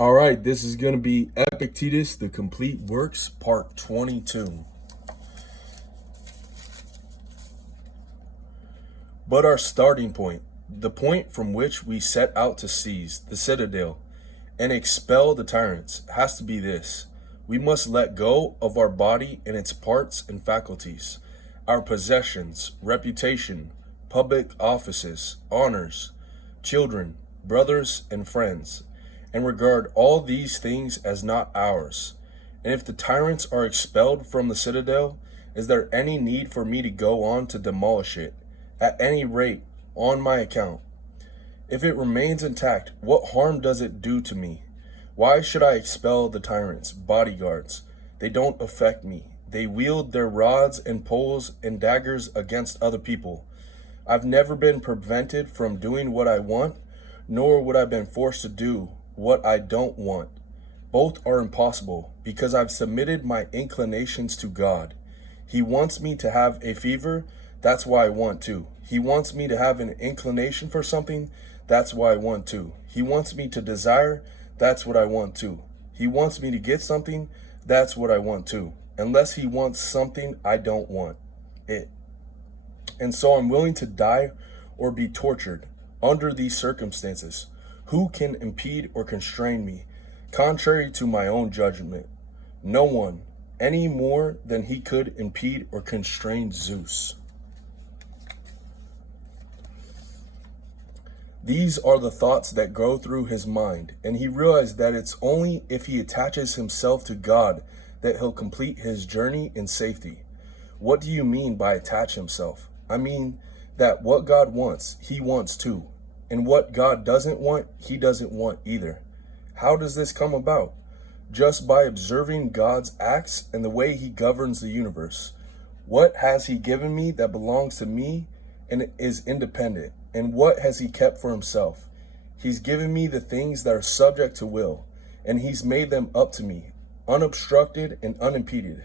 All right, this is going to be Epictetus, the Complete Works, Part 22. But our starting point, the point from which we set out to seize the citadel and expel the tyrants, has to be this. We must let go of our body and its parts and faculties, our possessions, reputation, public offices, honors, children, brothers, and friends, and regard all these things as not ours. And if the tyrants are expelled from the citadel, is there any need for me to go on to demolish it, at any rate, on my account? If it remains intact, what harm does it do to me? Why should I expel the tyrants, bodyguards? They don't affect me. They wield their rods and poles and daggers against other people. I've never been prevented from doing what I want, nor would I have been forced to do what I don't want. Both are impossible, because I've submitted my inclinations to God. He wants me to have a fever, that's why I want to. He wants me to have an inclination for something, that's why I want to. He wants me to desire, that's what I want to. He wants me to get something, that's what I want to. Unless he wants something I don't want it. And so I'm willing to die or be tortured under these circumstances. Who can impede or constrain me, contrary to my own judgment? No one, any more than he could impede or constrain Zeus. These are the thoughts that go through his mind, and he realized that it's only if he attaches himself to God that he'll complete his journey in safety. What do you mean by attach himself? I mean that what God wants, he wants too. And what God doesn't want, he doesn't want either. How does this come about? Just by observing God's acts and the way he governs the universe. What has he given me that belongs to me and is independent? And what has he kept for himself? He's given me the things that are subject to will, and he's made them up to me, unobstructed and unimpeded.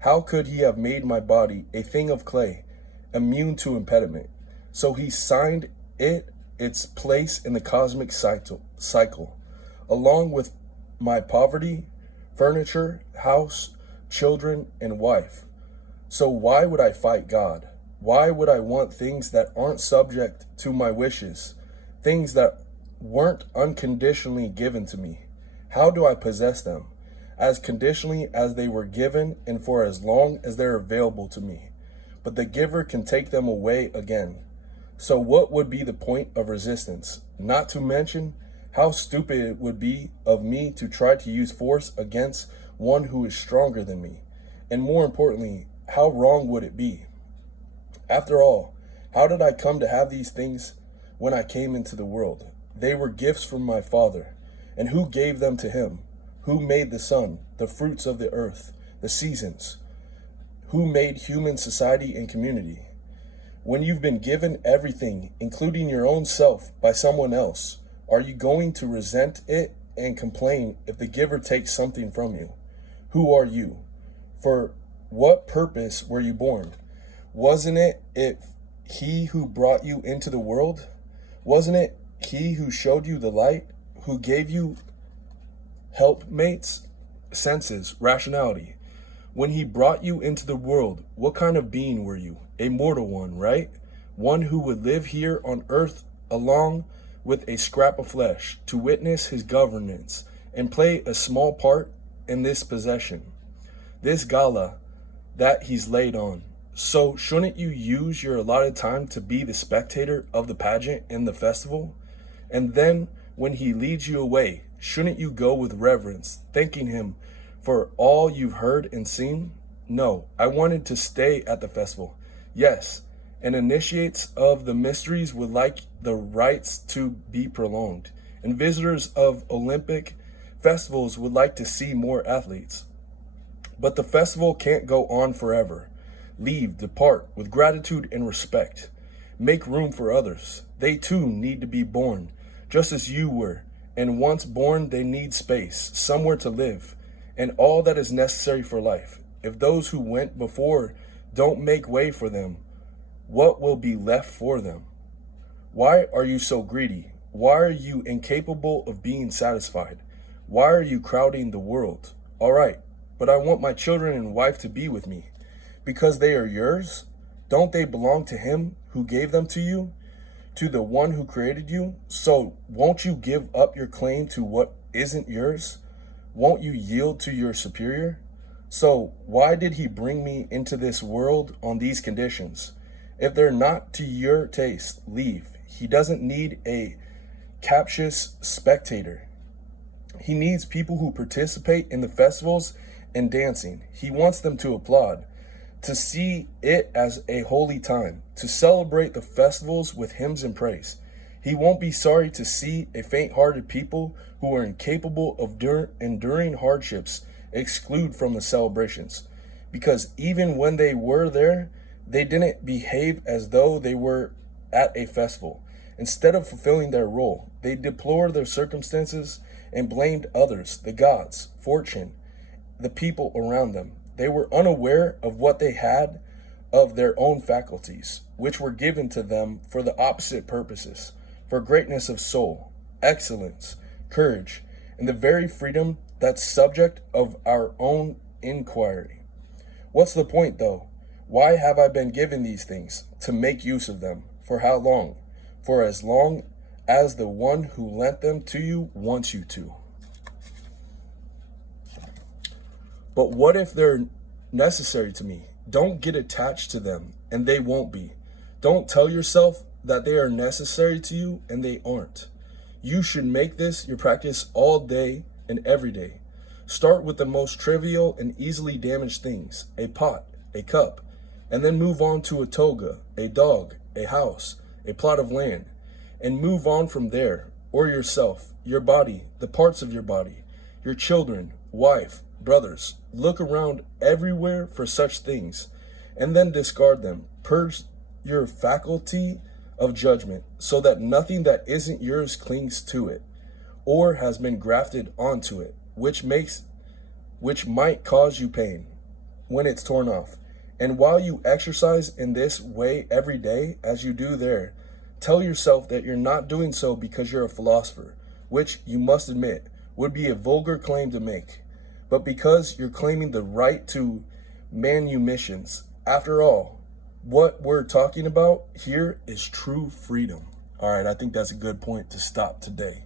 How could he have made my body a thing of clay, immune to impediment? So he signed its place in the cosmic cycle, along with my poverty, furniture, house, children, and wife. So why would I fight God? Why would I want things that aren't subject to my wishes, things that weren't unconditionally given to me? How do I possess them? As conditionally as they were given and for as long as they're available to me. But the giver can take them away again. So what would be the point of resistance? Not to mention how stupid it would be of me to try to use force against one who is stronger than me. And more importantly, how wrong would it be? After all, how did I come to have these things when I came into the world? They were gifts from my Father. And who gave them to him? Who made the sun, the fruits of the earth, the seasons? Who made human society and community? When you've been given everything, including your own self, by someone else, are you going to resent it and complain if the giver takes something from you? Who are you? For what purpose were you born? Wasn't it he who brought you into the world? Wasn't it he who showed you the light, who gave you helpmates, senses, rationality? When he brought you into the world, what kind of being were you? A mortal one, right? One who would live here on earth along with a scrap of flesh to witness his governance and play a small part in this possession, this gala that he's laid on. So shouldn't you use your allotted time to be the spectator of the pageant and the festival? And then when he leads you away, shouldn't you go with reverence, thanking him for all you've heard and seen? No, I wanted to stay at the festival. Yes, and initiates of the mysteries would like the rites to be prolonged, and visitors of Olympic festivals would like to see more athletes. But the festival can't go on forever. Leave, depart with gratitude and respect. Make room for others. They too need to be born, just as you were, and once born they need space, somewhere to live, and all that is necessary for life. If those who went before don't make way for them, what will be left for them? Why are you so greedy? Why are you incapable of being satisfied? Why are you crowding the world? All right, but I want my children and wife to be with me. Because they are yours? Don't they belong to him who gave them to you? To the one who created you? So won't you give up your claim to what isn't yours? Won't you yield to your superior? So why did he bring me into this world on these conditions? If they're not to your taste, leave. He doesn't need a captious spectator. He needs people who participate in the festivals and dancing. He wants them to applaud, to see it as a holy time, to celebrate the festivals with hymns and praise. He won't be sorry to see a faint-hearted people who are incapable of enduring hardships exclude from the celebrations, because even when they were there, they didn't behave as though they were at a festival. Instead of fulfilling their role, they deplored their circumstances and blamed others, the gods, fortune, the people around them. They were unaware of what they had of their own faculties, which were given to them for the opposite purposes, for greatness of soul, excellence, courage, and the very freedom that's subject of our own inquiry. What's the point, though? Why have I been given these things? To make use of them. For how long? For as long as the one who lent them to you wants you to. But what if they're necessary to me? Don't get attached to them, and they won't be. Don't tell yourself that they are necessary to you, and they aren't. You should make this your practice all day and every day. Start with the most trivial and easily damaged things, a pot, a cup, and then move on to a toga, a dog, a house, a plot of land, and move on from there, or yourself, your body, the parts of your body, your children, wife, brothers. Look around everywhere for such things, and then discard them. Purge your faculty of judgment, so that nothing that isn't yours clings to it, or has been grafted onto it, which might cause you pain when it's torn off. And while you exercise in this way every day, as you do there, tell yourself that you're not doing so because you're a philosopher, which you must admit would be a vulgar claim to make, but because you're claiming the right to manumissions. After all, what we're talking about here is true freedom. All right, I think that's a good point to stop today.